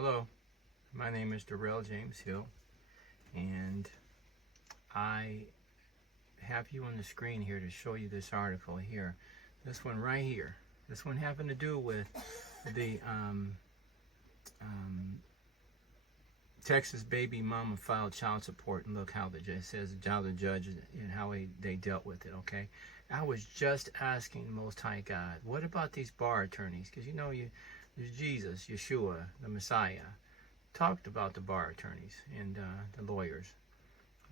Hello, my name is Darrell James Hill, and I have you on the screen here to show you this article here. This one right here. This one having to do with the Texas baby mama filed child support, and look how it says how the judge and how they dealt with it. Okay, I was just asking the Most High God, what about these bar attorneys? Because there's Jesus, Yeshua, the Messiah, talked about the bar attorneys and the lawyers.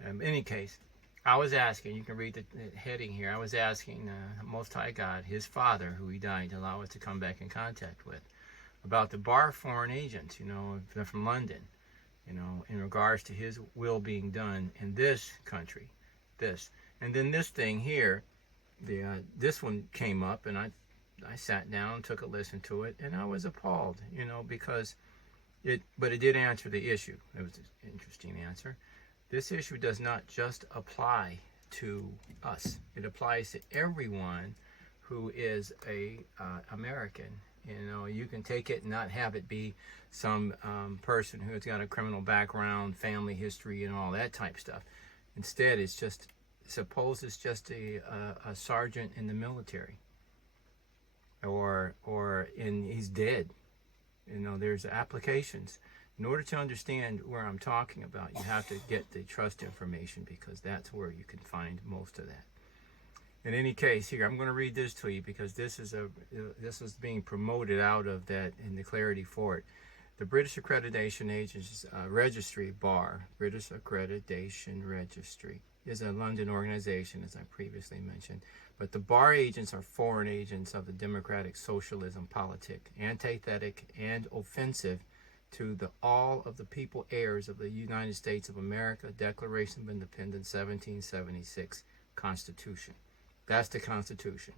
In any case, I was asking, you can read the heading here, I was asking Most High God, his Father, who he died to allow us to come back in contact with, about the bar foreign agents, they're from London, in regards to his will being done in this country, this. And then this thing here, this one came up, and I sat down, took a listen to it, and I was appalled, because but it did answer the issue. It was an interesting answer. This issue does not just apply to us. It applies to everyone who is a American. You can take it and not have it be some person who's got a criminal background, family history, and all that type stuff. Instead, suppose it's just a sergeant in the military, or he's dead. There's applications. In order to understand where I'm talking about, you have to get the trust information, because that's where you can find most of that. In any case, here, I'm going to read this to you, because this is being promoted out of that in the clarity for it. The British-Accreditation-Registry, BAR, British-Accreditation-Registry, is a London organization, as I previously mentioned. But the bar agents are foreign agents of the democratic socialism politic, antithetic and offensive to all of the people heirs of the United States of America Declaration of Independence 1776 Constitution. That's the Constitution.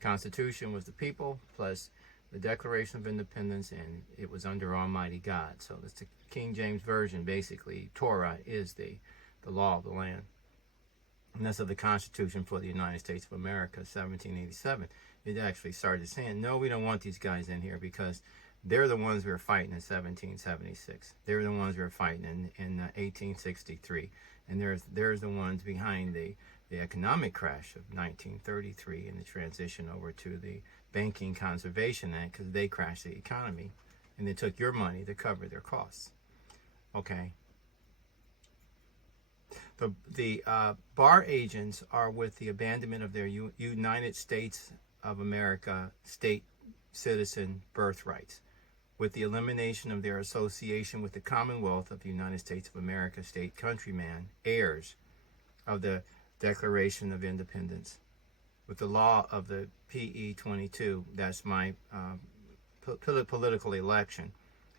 Constitution was the people plus the Declaration of Independence, and it was under Almighty God. So that's the King James Version. Basically, Torah is the law of the land. And that's of the Constitution for the United States of America, 1787. It actually started saying, no, we don't want these guys in here, because they're the ones we were fighting in 1776. They're the ones we were fighting in 1863. And there's the ones behind the economic crash of 1933 and the transition over to the Banking Conservation Act, because they crashed the economy and they took your money to cover their costs. Okay. The bar agents are with the abandonment of their United States of America state citizen birthrights, with the elimination of their association with the Commonwealth of the United States of America state countrymen, heirs of the Declaration of Independence, with the law of the PE 22, that's my political election,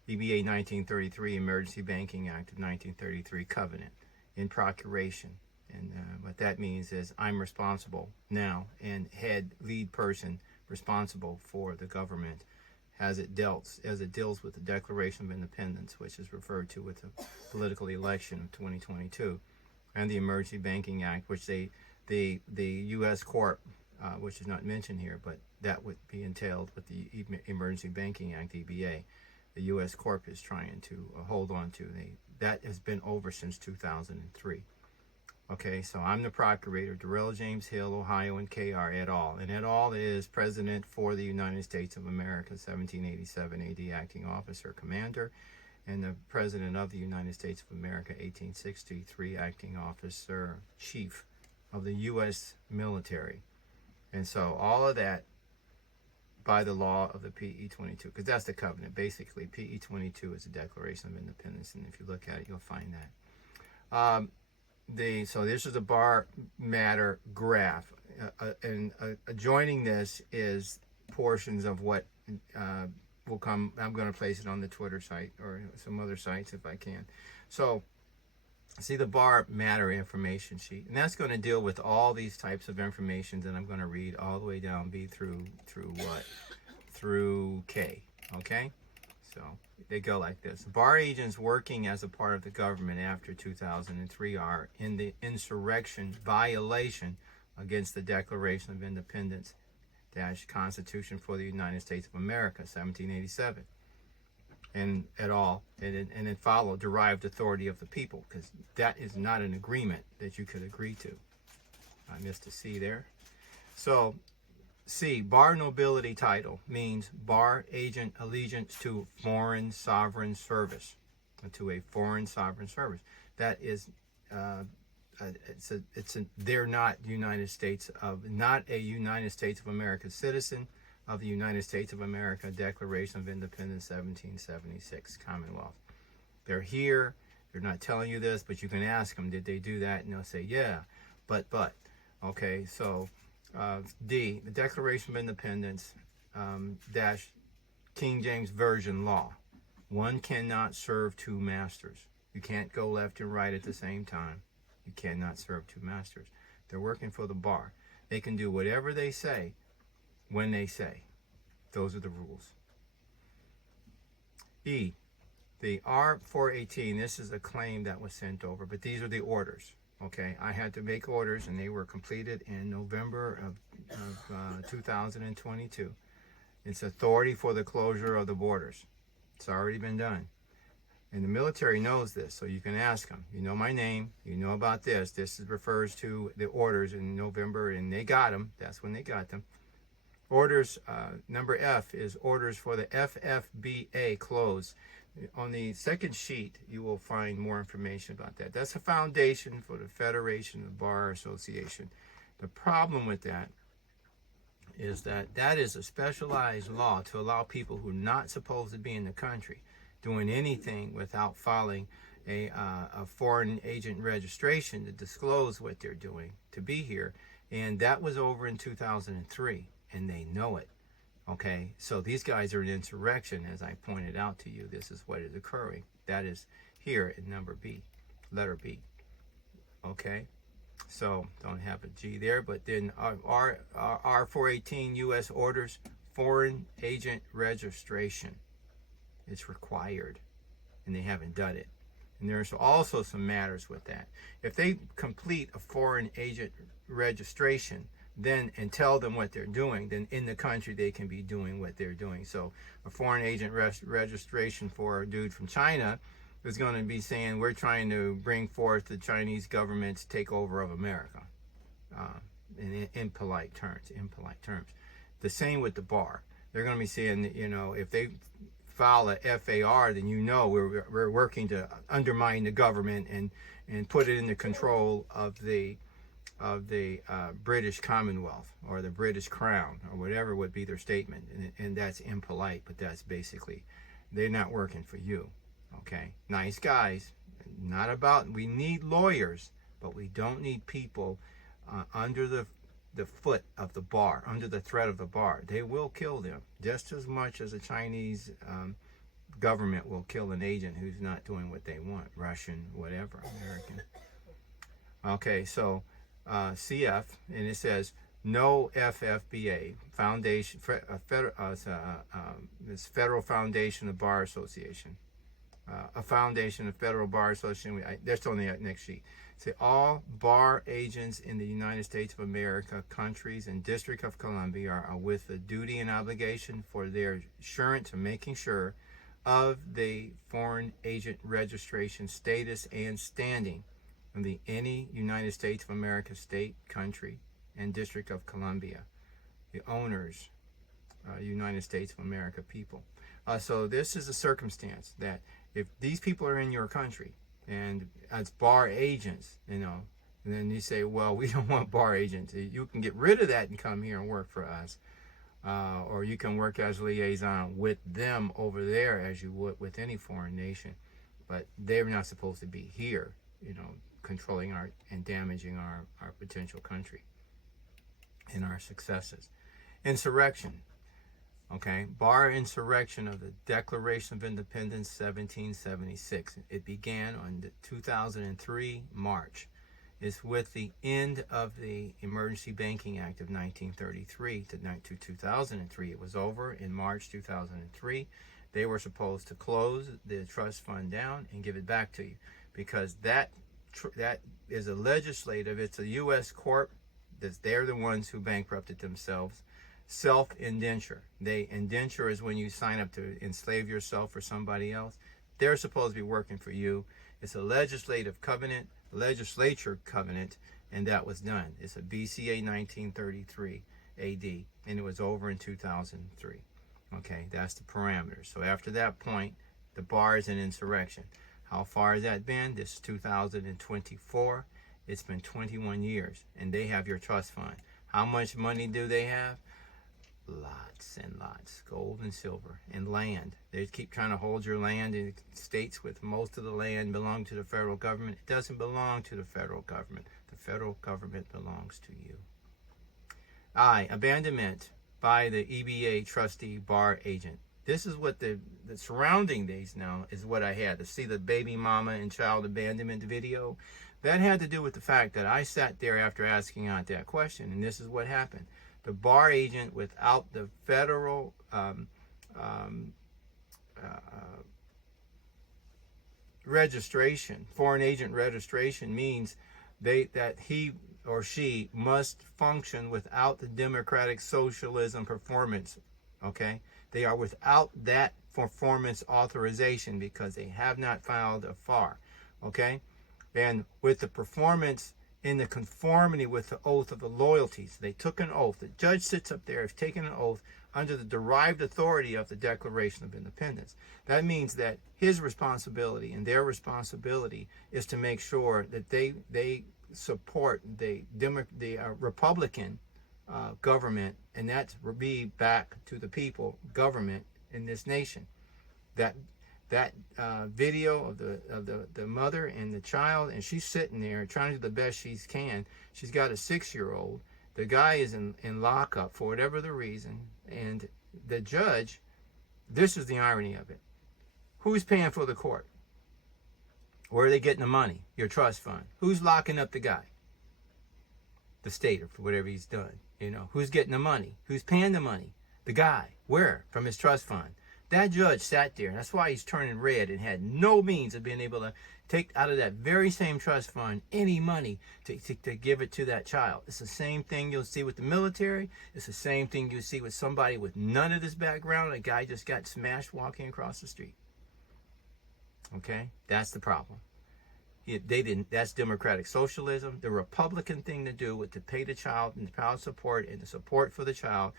EBA 1933, Emergency Banking Act of 1933 covenant, in procuration. And what that means is I'm responsible now, and lead person responsible for the government as it deals with the Declaration of Independence, which is referred to with the political election of 2022, and the Emergency Banking Act, which the U.S. Corp, which is not mentioned here, but that would be entailed with the Emergency Banking Act, EBA. The U.S. Corp is trying to hold on to. That has been over since 2003. Okay, so I'm the procurator, Darrell James Hill, Ohio, and KR et al. And et al. Is President for the United States of America, 1787 AD, Acting Officer, Commander, and the President of the United States of America, 1863, Acting Officer, Chief of the U.S. military. And so all of that by the law of the PE 22, because that's the covenant. Basically, PE 22 is the Declaration of Independence, and if you look at it, you'll find that. So this is a bar matter graph, and adjoining this is portions of what will come. I'm going to place it on the Twitter site or some other sites if I can. So see the bar matter information sheet, and that's going to deal with all these types of information that I'm going to read all the way down B through what? Through K. Okay? So they go like this. Bar agents working as a part of the government after 2003 are in the insurrection violation against the Declaration of Independence Constitution for the United States of America, 1787. and at all, and then follow derived authority of the people, because that is not an agreement that you could agree to. I missed a C there. So C, bar nobility title means bar agent allegiance to foreign sovereign service, to a foreign sovereign service. That is, they're not United States of, not a United States of America citizen of the United States of America Declaration of Independence 1776 Commonwealth. They're here. They're not telling you this, but you can ask them, did they do that? And they'll say, yeah, but. Okay, so D, the Declaration of Independence dash King James Version law. One cannot serve two masters. You can't go left and right at the same time. You cannot serve two masters. They're working for the bar. They can do whatever they say when they say. Those are the rules. E, the R418, this is a claim that was sent over, but these are the orders. Okay, I had to make orders, and they were completed in November of 2022. It's authority for the closure of the borders. It's already been done. And the military knows this, so you can ask them. You know my name. You know about this. This refers to the orders in November, and they got them. That's when they got them. Orders, number F is orders for the FFBA closed. On the second sheet, you will find more information about that. That's a foundation for the Federation of Bar Association. The problem with that is that that is a specialized law to allow people who are not supposed to be in the country doing anything without filing a foreign agent registration to disclose what they're doing to be here. And that was over in 2003, and they know it. Okay, so these guys are in insurrection, as I pointed out to you. This is what is occurring. That is here in number B, letter B. Okay, so don't have a G there, but then R418 U.S. orders foreign agent registration. It's required, and they haven't done it. And there's also some matters with that. If they complete a foreign agent registration, then and tell them what they're doing, then in the country they can be doing what they're doing. So a foreign agent registration for a dude from China is going to be saying, we're trying to bring forth the Chinese government's takeover of America, in polite terms. The same with the bar. They're going to be saying, you know, if they file a FAR, then you know we're working to undermine the government and put it in the control of the British Commonwealth or the British Crown or whatever would be their statement. And that's impolite, but that's basically, they're not working for you. Okay, nice guys. Not about, we need lawyers, but we don't need people under the foot of the bar, under the threat of the bar. They will kill them just as much as the Chinese government will kill an agent who's not doing what they want, Russian, whatever, American. Okay, so CF, and it says no FFBA foundation, this Federal Foundation of Bar Association, a foundation of Federal Bar Association. That's on the next sheet. Say all bar agents in the United States of America, countries, and District of Columbia are with the duty and obligation for their assurance of making sure of the foreign agent registration status and standing of any United States of America state, country, and District of Columbia, the owners, United States of America people. So this is a circumstance that if these people are in your country and as bar agents, you know, and then you say, well, we don't want bar agents. You can get rid of that and come here and work for us. Or you can work as liaison with them over there as you would with any foreign nation. But they're not supposed to be here, you know, controlling our and damaging our potential country and our successes. Insurrection. Okay, bar insurrection of the Declaration of Independence 1776. It began on the 2003 March. It's with the end of the Emergency Banking Act of 1933 to 2003. It was over in March 2003. They were supposed to close the trust fund down and give it back to you, because that is a legislative. It's a U.S. corp. They're the ones who bankrupted themselves. self-indenture. Indenture is when you sign up to enslave yourself for somebody else. They're supposed to be working for you. It's a legislative covenant, legislature covenant, and that was done. It's a BCA 1933 AD, and it was over in 2003. Okay, that's the parameters. So after that point, the bar is an insurrection. How far has that been? This is 2024. It's been 21 years, and they have your trust fund. How much money do they have? Lots and lots, gold and silver and land. They keep trying to hold your land in states with most of the land belong to the federal government. It doesn't belong to the federal government. The federal government belongs to you. Abandonment by the EBA trustee bar agent. This is what the surrounding days now is what I had to see the baby mama and child abandonment video. That had to do with the fact that I sat there after asking out that question, and this is what happened. The bar agent, without the federal registration, foreign agent registration, means that he or she must function without the democratic socialism performance. Okay, they are without that performance authorization because they have not filed a FAR. Okay, and with the performance in the conformity with the oath of the loyalties. They took an oath. The judge sits up there, has taken an oath under the derived authority of the Declaration of Independence. That means that his responsibility and their responsibility is to make sure that they support the Republican government, and that's be back to the people government in this nation. That video of the mother and the child, and she's sitting there trying to do the best she can. She's got a 6-year-old. The guy is in lockup for whatever the reason, and the judge, this is the irony of it. Who's paying for the court? Where are they getting the money? Your trust fund. Who's locking up the guy? The state, or for whatever he's done. You know, who's getting the money? Who's paying the money? The guy. Where? From his trust fund. That judge sat there. That's why he's turning red and had no means of being able to take out of that very same trust fund any money to give it to that child. It's the same thing you'll see with the military. It's the same thing you see with somebody with none of this background. A guy just got smashed walking across the street. Okay? That's the problem. They didn't. That's democratic socialism. The Republican thing to do was to pay the child and the child support and the support for the child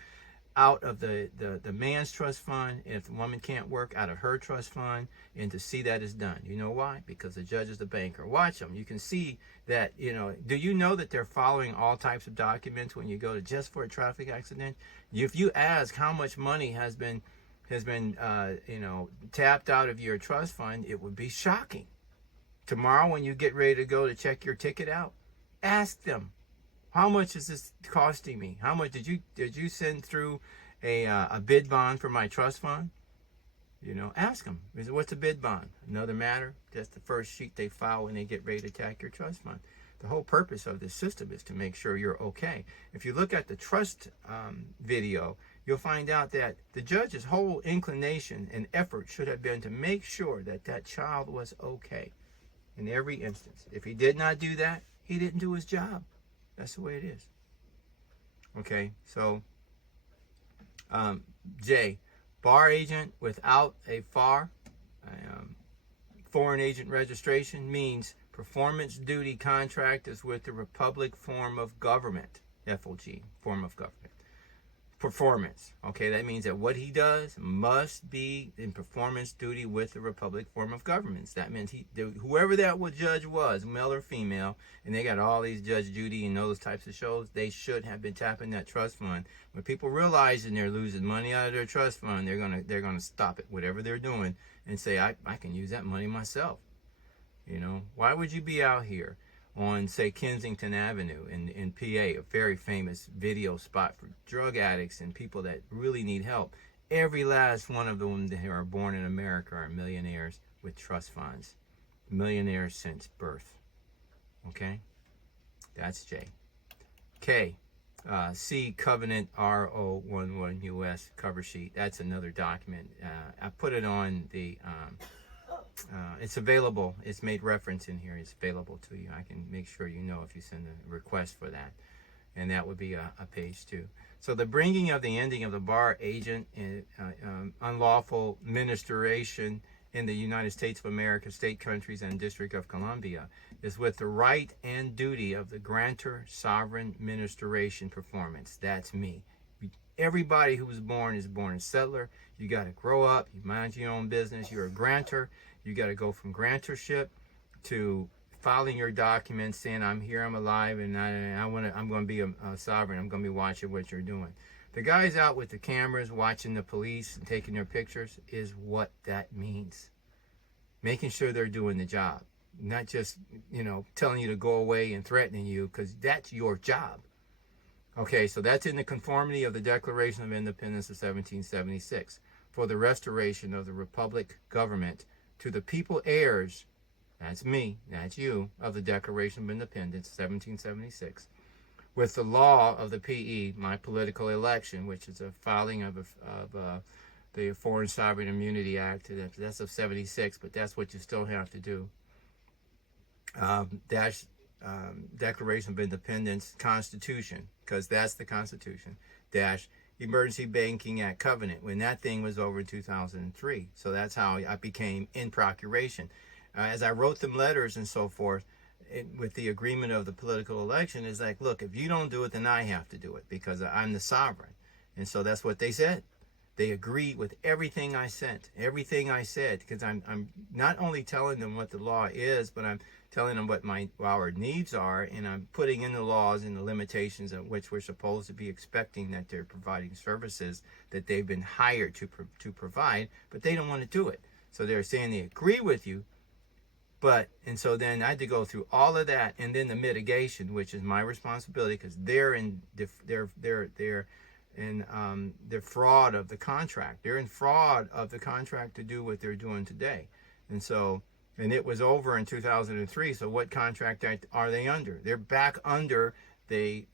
out of the man's trust fund, and if the woman can't work, out of her trust fund, and to see that is done. You know why? Because the judge is the banker. Watch them. You can see that, you know, do you know that they're following all types of documents when you go to just for a traffic accident? If you ask how much money has been tapped out of your trust fund, it would be shocking. Tomorrow when you get ready to go to check your ticket out, ask them, how much is this costing me? How much did you send through a bid bond for my trust fund? You know, ask them. What's a bid bond? Another matter. That's the first sheet they file when they get ready to attack your trust fund. The whole purpose of this system is to make sure you're okay. If you look at the trust video, you'll find out that the judge's whole inclination and effort should have been to make sure that that child was okay in every instance. If he did not do that, he didn't do his job. That's the way it is. Okay, so J, bar agent without a FAR, foreign agent registration, means performance duty contract is with the Republic form of government, FOG, form of government. Performance, okay, that means that what he does must be in performance duty with the Republic form of governments. That means whoever that judge was, male or female, and they got all these Judge Judy and those types of shows, they should have been tapping that trust fund. When people realizing they're losing money out of their trust fund, they're gonna stop it, whatever they're doing, and say, I can use that money myself. You know, why would you be out here on, say, Kensington Avenue in PA, a very famous video spot for drug addicts and people that really need help? Every last one of them that are born in America are millionaires with trust funds. Millionaires since birth. Okay? That's J. K. C, Covenant RO11 US cover sheet. That's another document. I put it on the... it's available. It's made reference in here. It's available to you. I can make sure you know if you send a request for that. and that would be a page 2. So the bringing of the ending of the bar agent in, unlawful ministration in the United States of America, state countries, and District of Columbia is with the right and duty of the grantor sovereign ministration performance. That's me. Everybody who was born is born a settler. You got to grow up. You mind your own business. You're a grantor. You got to go from grantorship to filing your documents saying I'm here, I'm alive, and I'm going to be a sovereign. I'm going to be watching what you're doing. The guys out with the cameras watching the police and taking their pictures is what that means. Making sure they're doing the job, not just telling you to go away and threatening you, because that's your job. Okay, so that's in the conformity of the Declaration of Independence of 1776 for the restoration of the Republic government to the people heirs, that's me, that's you, of the Declaration of Independence 1776, with the law of the PE, my political election, which is a filing of the Foreign Sovereign Immunity Act, that's of 76, but that's what you still have to do. Declaration of Independence Constitution, because that's the Constitution, dash Emergency Banking Act Covenant, when that thing was over in 2003. So that's how I became in procuration. As I wrote them letters and so forth, with the agreement of the political election, is like, look, if you don't do it, then I have to do it, because I'm the sovereign. And so that's what they said. They agreed with everything I sent, everything I said, because I'm not only telling them what the law is, but I'm telling them what our needs are, and I'm putting in the laws and the limitations of which we're supposed to be expecting that they're providing services that they've been hired to provide, but they don't want to do it. So they're saying they agree with you, and so then I had to go through all of that, and then the mitigation, which is my responsibility, because they're in fraud of the contract. They're in fraud of the contract to do what they're doing today. And it was over in 2003. So what contract act are they under? They're back under the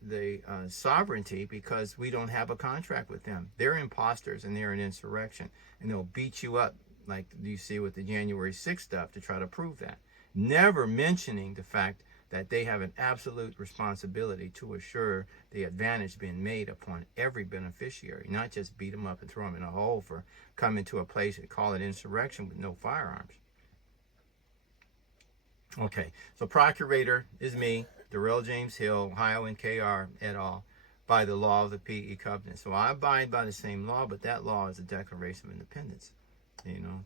sovereignty, because we don't have a contract with them. They're imposters, and they're an insurrection. And they'll beat you up like you see with the January 6th stuff to try to prove that. Never mentioning the fact that they have an absolute responsibility to assure the advantage being made upon every beneficiary, not just beat them up and throw them in a hole for coming to a place and call it insurrection with no firearms. Okay, so procurator is me, Darrell James Hill, Ohio and KR et al., by the law of the PE covenant. So I abide by the same law, but that law is the Declaration of Independence.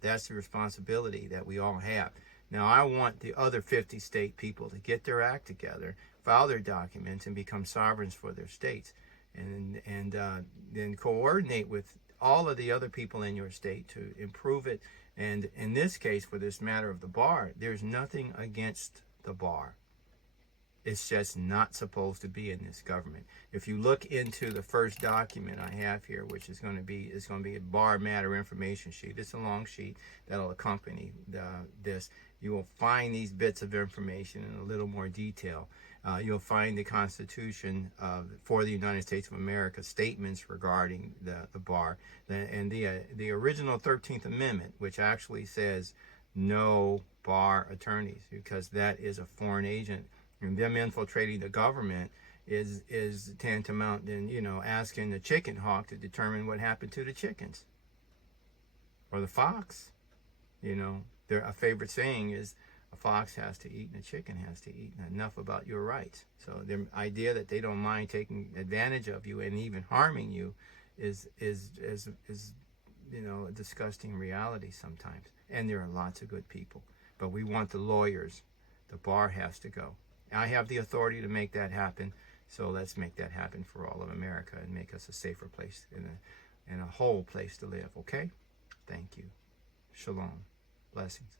That's the responsibility that we all have. Now, I want the other 50 state people to get their act together, file their documents, and become sovereigns for their states, and then coordinate with all of the other people in your state to improve it. And in this case, for this matter of the bar, there's nothing against the bar. It's just not supposed to be in this government. If you look into the first document I have here, which is going to be a bar matter information sheet. It's a long sheet that'll accompany this. You will find these bits of information in a little more detail. You'll find the Constitution for the United States of America statements regarding the bar, and the original 13th Amendment, which actually says no bar attorneys, because that is a foreign agent. And them infiltrating the government is tantamount in, asking the chicken hawk to determine what happened to the chickens. Or the fox. A favorite saying is, a fox has to eat and a chicken has to eat. Enough about your rights. So the idea that they don't mind taking advantage of you and even harming you is a disgusting reality sometimes. And there are lots of good people. But we want the lawyers. The bar has to go. I have the authority to make that happen, so let's make that happen for all of America and make us a safer place and a whole place to live, okay? Thank you. Shalom. Blessings.